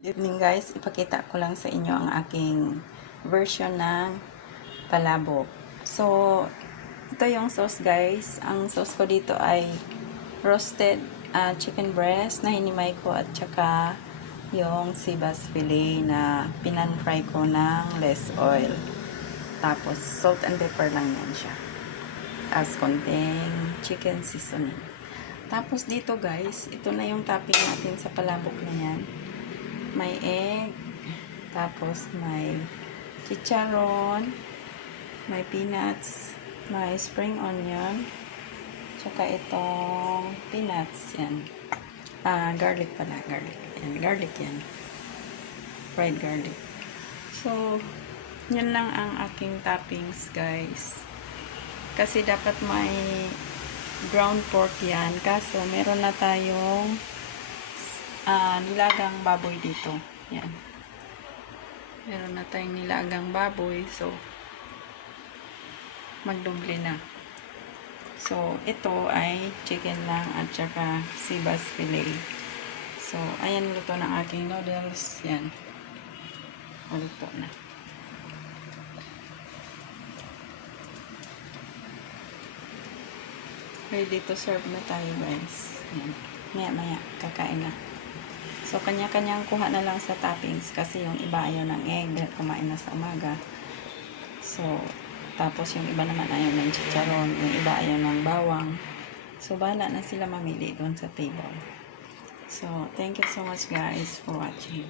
Good evening guys, ipakita ko lang sa inyo ang aking version ng palabok. So, ito yung sauce guys. Ang sauce ko dito ay roasted chicken breast na hinimay ko at saka yung sibas fillet na pinan-fry ko ng less oil. Tapos, salt and pepper lang yan siya. As konting chicken seasoning. Tapos dito guys, ito na yung topping natin sa palabok na yan. May egg, tapos may chicharon, may peanuts, may spring onion, tsaka itong peanuts, yan. Garlic pala, garlic. Yan, garlic yan. Fried garlic. So, yan lang ang aking toppings, guys. Kasi dapat may ground pork yan. Kaso, meron na tayong nilagang baboy dito. Yan. Meron na tayong nilagang baboy. So, magdoble na. So, ito ay chicken lang at saka sibas fillet. So, ayan, luto ng aking noodles. Yan. Luto na. Ready to serve na tayo, guys. Yan. Maya-maya, kakain na. So, kanya-kanyang kuha na lang sa toppings kasi yung iba ayaw ng egg dahil kumain na sa umaga. So, tapos yung iba naman ayaw ng chicharon, yung iba ayaw ng bawang. So, bahala na sila mamili doon sa table. So, thank you so much guys for watching.